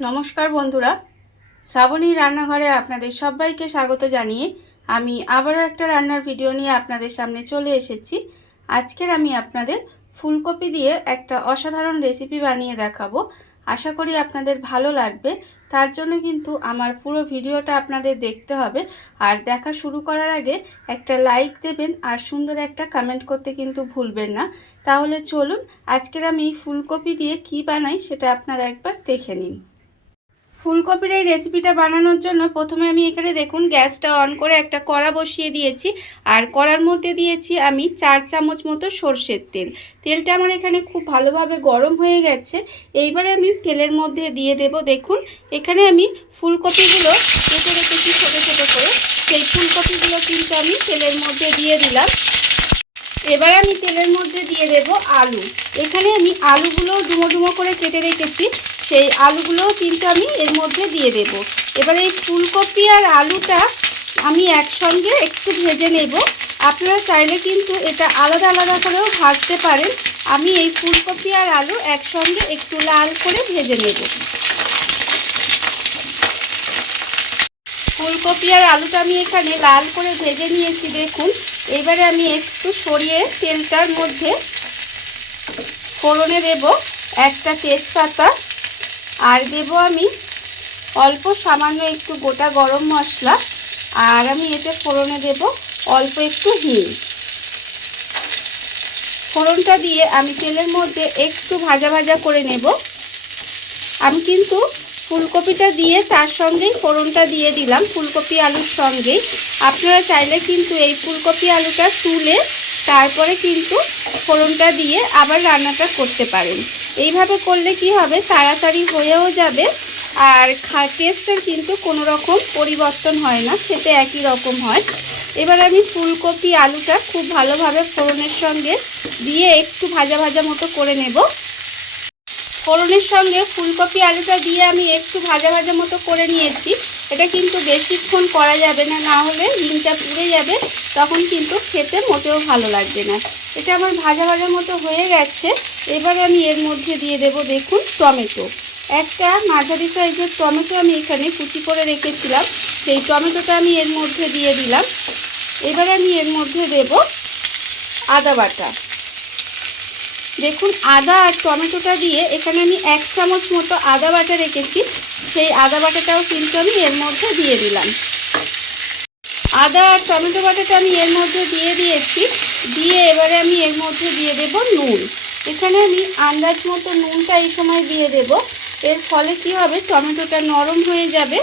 নমস্কার বন্ধুরা। শ্রাবণী রান্নাঘরে আপনাদের সবাইকে স্বাগত জানিয়ে আমি আবারও একটা রান্নার ভিডিও নিয়ে আপনাদের সামনে চলে এসেছি। আজকের আমি আপনাদের ফুলকপি দিয়ে একটা অসাধারণ রেসিপি বানিয়ে দেখাবো। আশা করি আপনাদের ভালো লাগবে। তার জন্য কিন্তু আমার পুরো ভিডিওটা আপনাদের দেখতে হবে। আর দেখা শুরু করার আগে একটা লাইক দেবেন আর সুন্দর একটা কমেন্ট করতে কিন্তু ভুলবেন না। তাহলে চলুন, আজকের আমি ফুলকপি দিয়ে কি বানাই সেটা আপনারা একবার দেখে নিন। ফুলকপির এই রেসিপিটা বানানোর জন্য প্রথমে আমি এখানে দেখুন গ্যাসটা অন করে একটা কড়া বসিয়ে দিয়েছি। আর কড়ার মধ্যে দিয়েছি আমি চার চামচ মতো সর্ষের তেল। তেলটা আমার এখানে খুব ভালোভাবে গরম হয়ে গেছে। এইবারে আমি তেলের মধ্যে দিয়ে দেব, দেখুন, এখানে আমি ফুলকপিগুলো কেটে রেখেছি ছোটো ছোটো করে, সেই ফুলকপিগুলো কিন্তু আমি তেলের মধ্যে দিয়ে দিলাম। এবার আমি তেলের মধ্যে দিয়ে দেব আলু। এখানে আমি আলুগুলো ডুমো ডুমো করে কেটে রেখেছি। সেই আলুগুলোও কিন্তু আমি এর মধ্যে দিয়ে দেব। এবার এই ফুলকপি আর আলুটা আমি একসঙ্গে একটু ভেজে নেব। আপনারা চাইলে কিন্তু এটা আলাদা আলাদা করেও ভাজতে পারেন। আমি এই ফুলকপি আর আলু একসঙ্গে একটু লাল করে ভেজে নেব। ফুলকপি আর আলুটা আমি এখানে লাল করে ভেজে নিয়েছি, দেখুন। এবারে আমি একটু সরিয়ে তেলটার মধ্যে ফোড়নে দেব একটা তেজপাতা। আর দেব আমি অল্প সামান্য একটু গোটা গরম মশলা। আর আমি এতে ফোড়নে দেব অল্প একটু হিং। ফোড়নটা দিয়ে আমি তেলের মধ্যে একটু ভাজা ভাজা করে নেব। আমি কিন্তু ফুলকপিটা দিয়ে তার সঙ্গেই ফোড়নটা দিয়ে দিলাম, ফুলকপি আলুর সঙ্গেই। আপনারা চাইলে কিন্তু এই ফুলকপি আলুটা তুলে তারপরে কিন্তু ফোড়নটা দিয়ে আবার রান্নাটা করতে পারেন। এইভাবে করলে কি হবে? তাড়াতাড়ি হয়েও যাবে আর খা টেস্টের কিন্তু কোনো রকম পরিবর্তন হয় না, খেতে একই রকম হয়। এবার আমি ফুলকপি আলুটা খুব ভালোভাবে ফোড়নের সঙ্গে দিয়ে একটু ভাজা ভাজা মতো করে নেব। ফোড়নের সঙ্গে ফুলকপি আলুটা দিয়ে আমি একটু ভাজা ভাজা মতো করে নিয়েছি। এটা কিন্তু বেশিক্ষণ করা যাবে না না হলে ডিমটা পুড়ে যাবে, তখন কিন্তু খেতে মোটেও ভালো লাগবে না। এটা আমার ভাজা ভাজা মতো হয়ে গেছে। এবার আমি এর মধ্যে দিয়ে দেব দেখুন টমেটো। একটা মাঝারি সাইজের টমেটো আমি এখানে কুচি করে রেখেছিলাম। সেই টমেটোটা আমি এর মধ্যে দিয়ে দিলাম। এবার আমি এর মধ্যে দেব আদা বাটা। দেখুন, আদা আর টমেটোটা দিয়ে এখানে আমি এক চামচ মতো আদা বাটা রেখেছি। সেই আদা বাটাটাও কিন্তু আমি এর মধ্যে দিয়ে দিলাম। আদা আর টমেটো বাটাটা আমি এর মধ্যে দিয়ে দিয়েছি। দিয়ে এবারে আমি এর মধ্যে দিয়ে দেব নুন। এখানে আমি আন্দাজ মতো নুনটা এই সময় দিয়ে দেব। এর ফলে কি হবে, টমেটোটা নরম হয়ে যাবে।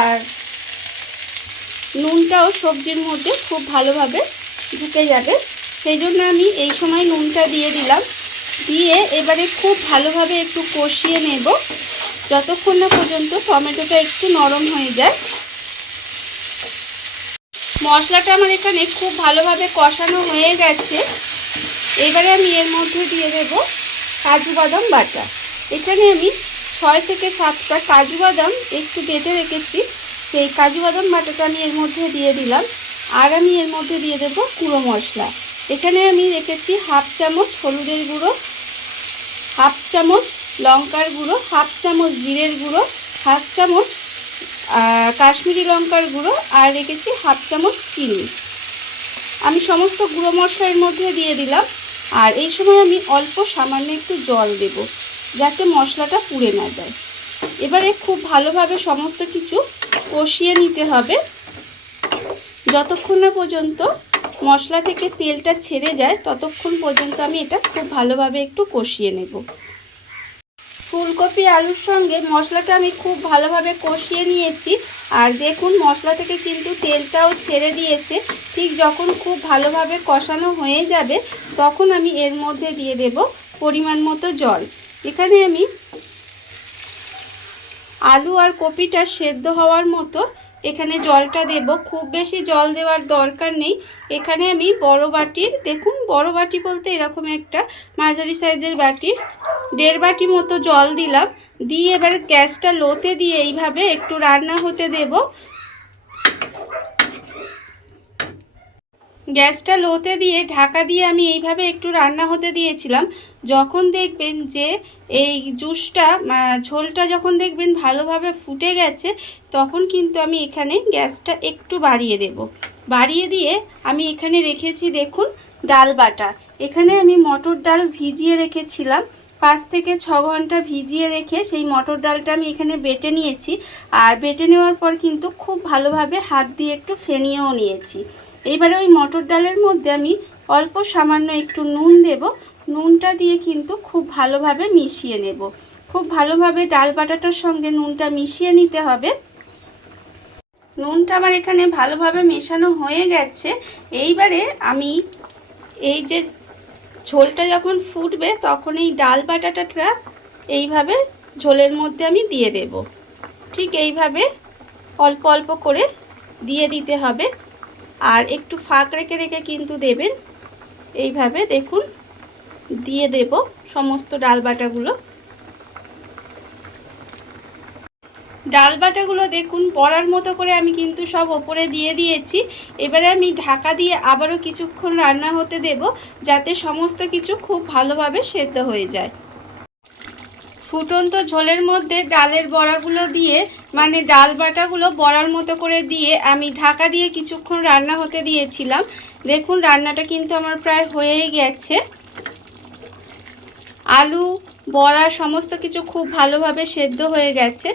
আর নুনটাও সবজির মধ্যে খুব ভালোভাবে ঢুকে যাবে। সেই জন্য আমি এই সময় নুনটা দিয়ে দিলাম। দিয়ে এবারে খুব ভালোভাবে একটু কষিয়ে নেব। যতক্ষণ না পর্যন্ত টমেটোটা একটু নরম হয়ে যায়। মশলাটা আমার এখানে খুব ভালোভাবে কষানো হয়ে গেছে। এবারে আমি এর মধ্যে দিয়ে দেব কাজু বাদাম বাটা। এখানে আমি ছয় থেকে সাতটা কাজু বাদাম একটু বেটে রেখেছি। সেই কাজু বাদাম বাটাটা আমি এর মধ্যে দিয়ে দিলাম। আর আমি এর মধ্যে দিয়ে দেব গুঁড়ো মশলা। এখানে আমি রেখেছি হাফ চামচ হলুদের গুঁড়ো, হাফ চামচ লঙ্কার গুঁড়ো, হাফ চামচ জিরের গুঁড়ো, হাফ চামচ কাশ্মীরি লঙ্কার গুঁড়ো আর রেখেছি হাফ চামচ চিনি। আমি সমস্ত গুঁড়ো মশলার মধ্যে দিয়ে দিলাম আর এই সময় আমি অল্প সামান্য একটু জল দেব যাতে মশলাটা পুড়ে না যায়। এবারে খুব ভালোভাবে সমস্ত কিছু কষিয়ে নিতে হবে। যতক্ষণ না পর্যন্ত মশলা থেকে তেলটা ছেড়ে যায়, ততক্ষণ পর্যন্ত আমি এটা খুব ভালোভাবে একটু কষিয়ে নেব। ফুলকপি, আলুর সঙ্গে মশলাটা আমি খুব ভালোভাবে কষিয়ে নিয়েছি। আর দেখুন, মশলা থেকে কিন্তু তেলটাও ছেড়ে দিয়েছে। ঠিক যখন খুব ভালোভাবে কষানো হয়ে যাবে, তখন আমি এর মধ্যে দিয়ে দেব পরিমাণ মতো জল। এখানে আমি আলু আর কপিটা সেদ্ধ হওয়ার মতো এখানে জলটা দেব। খুব বেশি জল দেওয়ার দরকার নেই। এখানে আমি বড় বাটির, দেখুন বড় বাটি বলতে এরকম একটা মাঝারি সাইজের বাটির দেড় বাটি মতো জল দিলাম। দিয়ে এবার গ্যাসটা লোতে দিয়ে এইভাবে একটু রান্না হতে দেব। গ্যাসটা লোতে দিয়ে ঢাকা দিয়ে আমি এইভাবে একটু রান্না হতে দিয়েছিলাম। যখন দেখবেন যে এই জুসটা ঝোলটা যখন দেখবেন ভালোভাবে ফুটে গেছে, তখন কিন্তু আমি এখানে গ্যাসটা একটু বাড়িয়ে দেব। বাড়িয়ে দিয়ে আমি এখানে রেখেছি দেখুন ডাল বাটা। এখানে আমি মটর ডাল ভিজিয়ে রেখেছিলাম। পাঁচ থেকে ছ ঘণ্টা ভিজিয়ে রেখে সেই মটর ডালটা আমি এখানে বেটে নিয়েছি। আর বেটে নেওয়ার পর কিন্তু খুব ভালোভাবে হাত দিয়ে একটু ফেনিয়েও নিয়েছি। এইবারে ওই মটর ডালের মধ্যে আমি অল্প সামান্য একটু নুন দেব। নুনটা দিয়ে কিন্তু খুব ভালোভাবে মিশিয়ে নেব। খুব ভালোভাবে ডাল বাটাটার সঙ্গে নুনটা মিশিয়ে নিতে হবে। নুনটা আমার এখানে ভালোভাবে মেশানো হয়ে গেছে। এইবারে আমি এই যে ঝোলটা যখন ফুটবে তখন এই ডাল বাটাটা এইভাবে ঝোলের মধ্যে আমি দিয়ে দেব। ঠিক এইভাবে অল্প অল্প করে দিয়ে দিতে হবে। আর একটু ফাঁক রেখে রেখে কিন্তু দেবেন। এইভাবে দেখুন দিয়ে দেব সমস্ত ডাল বাটাগুলো। ডাল বাটাগুলো দেখুন বড়ার মতো করে আমি কিন্তু সব ওপরে দিয়ে দিয়েছি। এবারে আমি ঢাকা দিয়ে আবারও কিছুক্ষণ রান্না হতে দেব, যাতে সমস্ত কিছু খুব ভালোভাবে সেদ্ধ হয়ে যায়। ফুটন্ত ঝোলের মধ্যে ডালের বড়াগুলো দিয়ে মানে ডাল বাটাগুলো বড়ার মতো করে দিয়ে আমি ঢাকা দিয়ে কিছুক্ষণ রান্না হতে দিয়েছিলাম। দেখুন, রান্নাটা কিন্তু আমার প্রায় হয়েই গেছে। আলু, বড়া সমস্ত কিছু খুব ভালোভাবে সেদ্ধ হয়ে গেছে।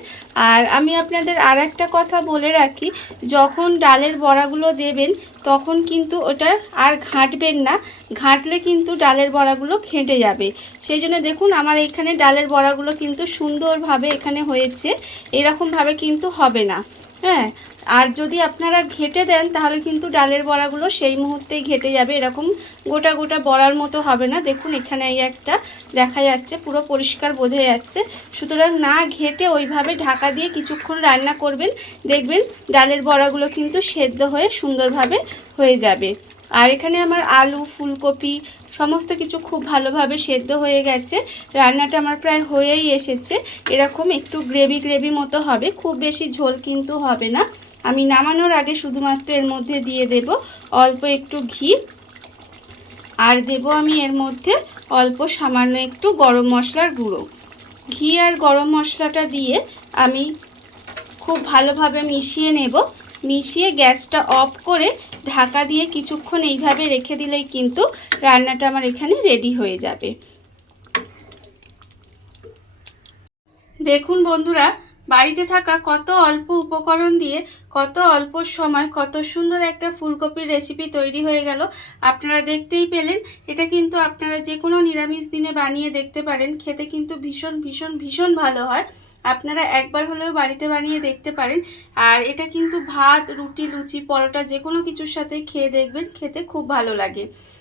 আর আমি আপনাদের আর একটা কথা বলে রাখি, যখন ডালের বড়াগুলো দেবেন, তখন কিন্তু ওটা আর ঘাঁটবেন না। ঘাঁটলে কিন্তু ডালের বড়াগুলো ঘেঁটে যাবে। সেই জন্য দেখুন, আমার এখানে ডালের বড়াগুলো কিন্তু সুন্দরভাবে এখানে হয়েছে। এরকমভাবে কিন্তু হবে না। হ্যাঁ আর যদি আপনারা ঘেটে দেন, তাহলে কিন্তু ডালের বড়াগুলো সেই মুহূর্তেই ঘেটে যাবে। এরকম গোটা গোটা বড়ার মতো হবে না। দেখুন, এখানে এই একটা দেখা যাচ্ছে, পুরো পরিষ্কার বোঝা যাচ্ছে। সুতরাং না ঘেটে ওইভাবে ঢাকা দিয়ে কিছুক্ষণ রান্না করবেন। দেখবেন ডালের বড়াগুলো কিন্তু সেদ্ধ হয়ে সুন্দরভাবে হয়ে যাবে। আর এখানে আমার আলু, ফুলকপি সমস্ত কিছু খুব ভালোভাবে সেদ্ধ হয়ে গেছে। রান্নাটা আমার প্রায় হয়েই এসেছে। এরকম একটু গ্রেভি গ্রেভি মতো হবে। খুব বেশি ঝোল কিন্তু হবে না। আমি নামানোর আগে শুধুমাত্র এর মধ্যে দিয়ে দেব অল্প একটু ঘি। আর দেব আমি এর মধ্যে অল্প সামান্য একটু গরম মশলার গুঁড়ো। ঘি আর গরম মশলাটা দিয়ে আমি খুব ভালোভাবে মিশিয়ে নেব। মিশিয়ে গ্যাসটা অফ করে ঢাকা দিয়ে কিছুক্ষণ এইভাবে রেখে দিলেই কিন্তু রান্নাটা আমার এখানে রেডি হয়ে যাবে। দেখুন বন্ধুরা বাড়িতে থাকা কত অল্প উপকরণ দিয়ে, কত অল্প সময়, কত সুন্দর একটা ফুলকপির রেসিপি তৈরি হয়ে গেল। আপনারা দেখতেই পেলেন, এটা কিন্তু আপনারা যে কোনো নিরামিষ দিনে বানিয়ে দেখতে পারেন। খেতে কিন্তু ভীষণ ভীষণ ভীষণ ভালো হয়। আপনারা একবার হলেও বাড়িতে বানিয়ে দেখতে পারেন। আর এটা কিন্তু ভাত, রুটি, লুচি, পরোটা যে কোনো কিছুর সাথে খেয়ে দেখবেন, খেতে খুব ভালো লাগে।